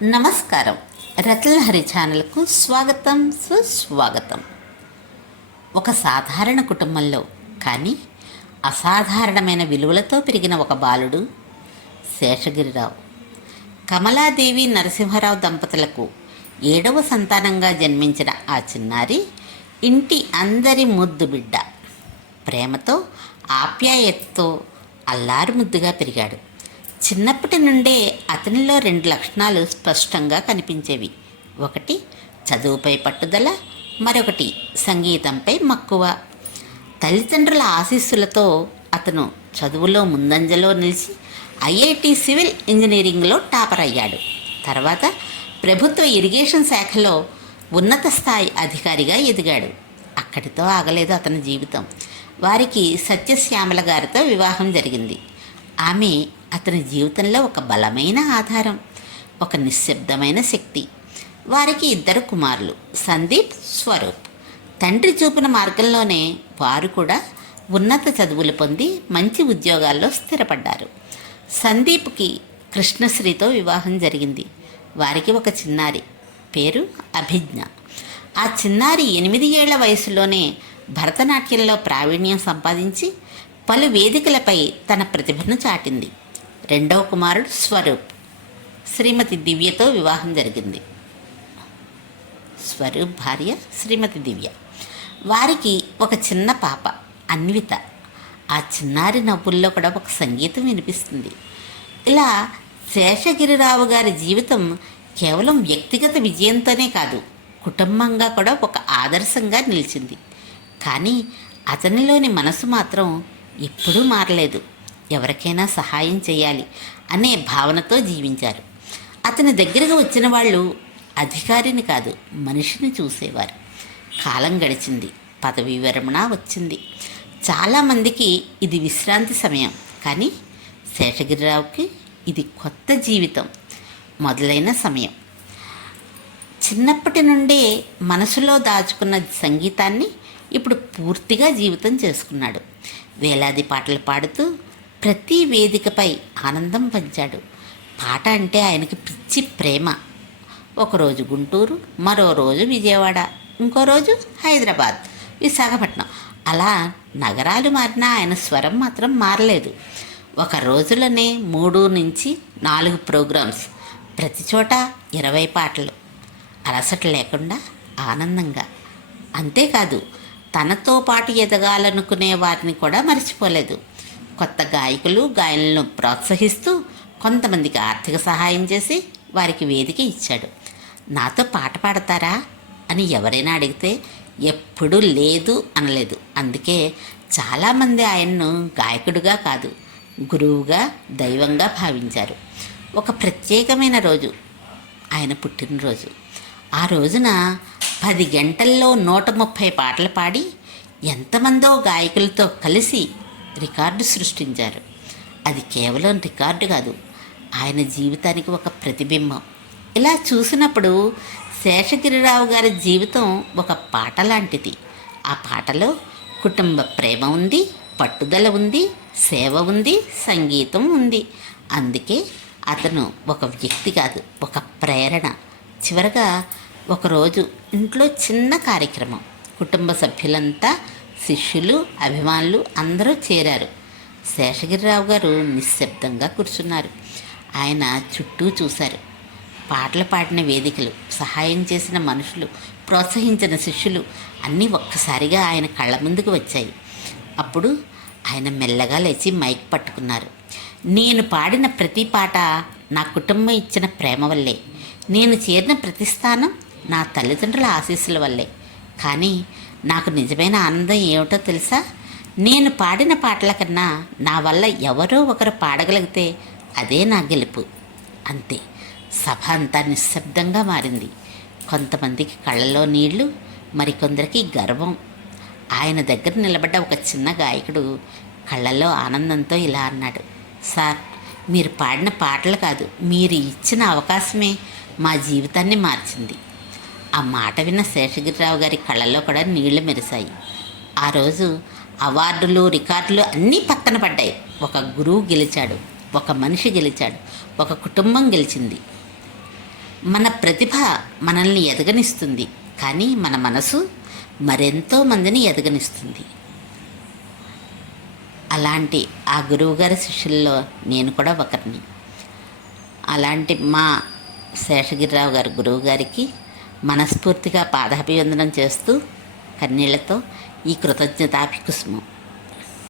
నమస్కారం. రత్నలహరి ఛానల్కు స్వాగతం, సుస్వాగతం. ఒక సాధారణ కుటుంబంలో కానీ అసాధారణమైన విలువలతో పెరిగిన ఒక బాలుడు శేషగిరిరావు. కమలాదేవి నరసింహరావు దంపతులకు 7వ సంతానంగా జన్మించిన ఆ చిన్నారి ఇంటి అందరి ముద్దు బిడ్డ. ప్రేమతో, ఆప్యాయతతో అల్లారు ముద్దుగా పెరిగాడు. చిన్నప్పటి నుండే అతనిలో 2 లక్షణాలు స్పష్టంగా కనిపించేవి. ఒకటి చదువుపై పట్టుదల, మరొకటి సంగీతంపై మక్కువ. తల్లిదండ్రుల ఆశీస్సులతో అతను చదువులో ముందంజలో నిలిచి ఐఐటి సివిల్ ఇంజనీరింగ్లో టాపర్ అయ్యాడు. తర్వాత ప్రభుత్వ ఇరిగేషన్ శాఖలో ఉన్నత స్థాయి అధికారిగా ఎదిగాడు. అక్కడితో ఆగలేదు అతని జీవితం. వారికి సత్యశ్యామల గారితో వివాహం జరిగింది. ఆమె అతని జీవితంలో ఒక బలమైన ఆధారం, ఒక నిశ్శబ్దమైన శక్తి. వారికి 2 కుమారులు, సందీప్, స్వరూప్. తండ్రి చూపిన మార్గంలోనే వారు కూడా ఉన్నత చదువులు పొంది మంచి ఉద్యోగాల్లో స్థిరపడ్డారు. సందీప్కి కృష్ణశ్రీతో వివాహం జరిగింది. వారికి ఒక చిన్నారి, పేరు అభిజ్ఞ. ఆ చిన్నారి 8 ఏళ్ల వయసులోనే భరతనాట్యంలో ప్రావీణ్యం సంపాదించి పలు వేదికలపై తన ప్రతిభను చాటింది. 2వ కుమారుడు స్వరూప్, శ్రీమతి దివ్యతో వివాహం జరిగింది. స్వరూప్ భార్య శ్రీమతి దివ్య. వారికి ఒక చిన్న పాప అన్విత. ఆ చిన్నారి నవ్వుల్లో కూడా ఒక సంగీతం వినిపిస్తుంది. ఇలా శేషగిరిరావు గారి జీవితం కేవలం వ్యక్తిగత విజయంతోనే కాదు, కుటుంబంగా కూడా ఒక ఆదర్శంగా నిలిచింది. కానీ అతనిలోని మనసు మాత్రం ఎప్పుడూ మారలేదు. ఎవరికైనా సహాయం చేయాలి అనే భావనతో జీవించారు. అతని దగ్గరకు వచ్చిన వాళ్ళు అధికారిని కాదు, మనిషిని చూసేవారు. కాలం గడిచింది, పదవీ విరమణ వచ్చింది. చాలామందికి ఇది విశ్రాంతి సమయం, కానీ శేషగిరిరావుకి ఇది కొత్త జీవితం మొదలైన సమయం. చిన్నప్పటి నుండే మనసులో దాచుకున్న సంగీతాన్ని ఇప్పుడు పూర్తిగా జీవితం చేసుకున్నాడు. వేలాది పాటలు పాడుతూ ప్రతి వేదికపై ఆనందం పంచాడు. పాట అంటే ఆయనకి పిచ్చి ప్రేమ. ఒకరోజు గుంటూరు, మరో రోజు విజయవాడ, ఇంకో రోజు హైదరాబాద్, విశాఖపట్నం. అలా నగరాలు మారినా ఆయన స్వరం మాత్రం మారలేదు. ఒక రోజులోనే 3 నుంచి 4 ప్రోగ్రామ్స్, ప్రతి చోట 20 పాటలు, అలసట లేకుండా ఆనందంగా. అంతేకాదు, తనతో పాటు ఎదగాలనుకునే వారిని కూడా మర్చిపోలేదు. కొత్త గాయకులు, గాయనలను ప్రోత్సహిస్తూ కొంతమందికి ఆర్థిక సహాయం చేసి వారికి వేదిక ఇచ్చాడు. నాతో పాట పాడతారా అని ఎవరైనా అడిగితే ఎప్పుడూ లేదు అనలేదు. అందుకే చాలామంది ఆయన్ను గాయకుడిగా కాదు, గురువుగా, దైవంగా భావించారు. ఒక ప్రత్యేకమైన రోజు ఆయన పుట్టినరోజు. ఆ రోజున 10 గంటల్లో 130 పాటలు పాడి ఎంతమందో గాయకులతో కలిసి రికార్డు సృష్టించారు. అది కేవలం రికార్డు కాదు, ఆయన జీవితానికి ఒక ప్రతిబింబం. ఇలా చూసినప్పుడు శేషగిరిరావు గారి జీవితం ఒక పాట లాంటిది. ఆ పాటలో కుటుంబ ప్రేమ ఉంది, పట్టుదల ఉంది, సేవ ఉంది, సంగీతం ఉంది. అందుకే అతను ఒక వ్యక్తి కాదు, ఒక ప్రేరణ. చివరగా ఒకరోజు ఇంట్లో చిన్న కార్యక్రమం. కుటుంబ సభ్యులంతా, శిష్యులు, అభిమానులు అందరూ చేరారు. శేషగిరిరావు గారు నిశ్శబ్దంగా కూర్చున్నారు. ఆయన చుట్టూ చూశారు. పాటలు పాడిన వేదికలు, సహాయం చేసిన మనుషులు, ప్రోత్సహించిన శిష్యులు అన్నీ ఒక్కసారిగా ఆయన కళ్ళ ముందుకు వచ్చాయి. అప్పుడు ఆయన మెల్లగా లేచి మైక్ పట్టుకున్నారు. నేను పాడిన ప్రతి పాట నా కుటుంబం ఇచ్చిన ప్రేమ వల్లే. నేను చేరిన ప్రతి స్థానం నా తల్లిదండ్రుల ఆశీస్సుల వల్లే. కానీ నాకు నిజమైన ఆనందం ఏమిటో తెలుసా? నేను పాడిన పాటల కన్నా నా వల్ల ఎవరో ఒకరు పాడగలిగితే అదే నా గెలుపు. అంతే. సభ అంతా నిశ్శబ్దంగా మారింది. కొంతమందికి కళ్ళలో నీళ్లు, మరికొందరికి గర్వం. ఆయన దగ్గర నిలబడ్డ ఒక చిన్న గాయకుడు కళ్ళల్లో ఆనందంతో ఇలా అన్నాడు, సార్, మీరు పాడిన పాటలు కాదు, మీరు ఇచ్చిన అవకాశమే మా జీవితాన్ని మార్చింది. ఆ మాట విన్న శేషగిరిరావు గారి కళ్ళల్లో కూడా నీళ్లు మెరిశాయి. ఆ రోజు అవార్డులు, రికార్డులు అన్నీ పక్కన పడ్డాయి. ఒక గురువు గెలిచాడు, ఒక మనిషి గెలిచాడు, ఒక కుటుంబం గెలిచింది. మన ప్రతిభ మనల్ని ఎదగనిస్తుంది, కానీ మన మనసు మరెంతో మందిని ఎదగనిస్తుంది. అలాంటి ఆ గురువుగారి శిష్యుల్లో నేను కూడా ఒకరిని. అలాంటి మా శేషగిరిరావు గారి గురువు గారికి మనస్ఫూర్తిగా పాదాభివందనం చేస్తూ కన్నీళ్లతో ఈ కృతజ్ఞతాభికుసుమం.